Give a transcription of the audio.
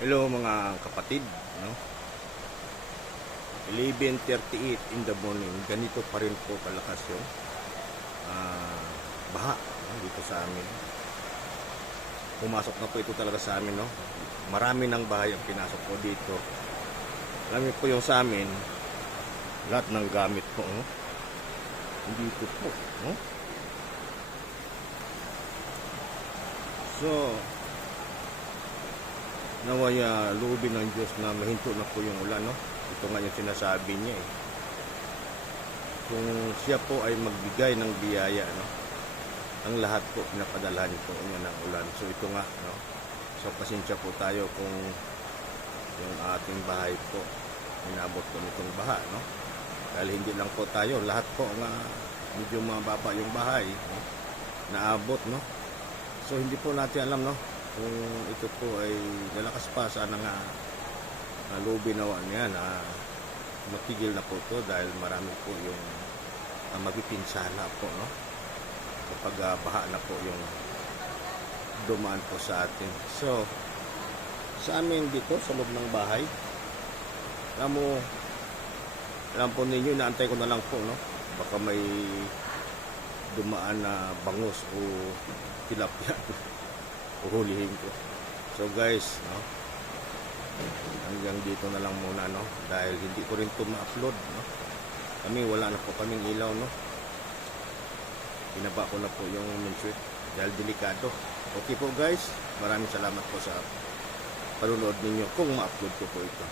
Hello mga kapatid, no? 11:38 in the morning, ganito pa rin po kalakas yung baha, no? Dito sa amin. Pumasok na po ito talaga sa amin, no? Marami ng bahay ang pinasok po dito. Alam niyo po yung sa amin, lahat ng gamit po, no? Dito po, no? So, naway loobin ng Diyos na mahinto na po yung ulan, no? Ito nga yung sinasabi niya eh. Kung siya po ay magbigay ng biyaya, no? Ang lahat po pinapadalhan po niya ng ulan. So ito nga, no? So pasensya po tayo kung yung ating bahay po inabot po nitong baha, no? Dahil hindi lang po tayo, lahat po nga medyo mababa yung bahay, no? Naabot, no? So hindi po natin alam, no? Kung ito po ay lalakas pa, sana nga loobin nawa niya na matigil na po ito dahil marami po yung mapipinsala po, no? Kapag baha na po yung dumaan po sa atin. So sa amin dito sa loob ng bahay, alam po ninyo, inaantay ko na lang po, no? Baka may dumaan na bangus o tilapia uhulihin ko. So guys, no, hanggang dito na lang muna, no, dahil hindi ko rin ito ma-upload, no. Kami wala na po kaming ilaw, no. Binaba ko na po yung main switch dahil delikado. Okay po guys, maraming salamat po sa panunood ninyo kung ma-upload ko po ito.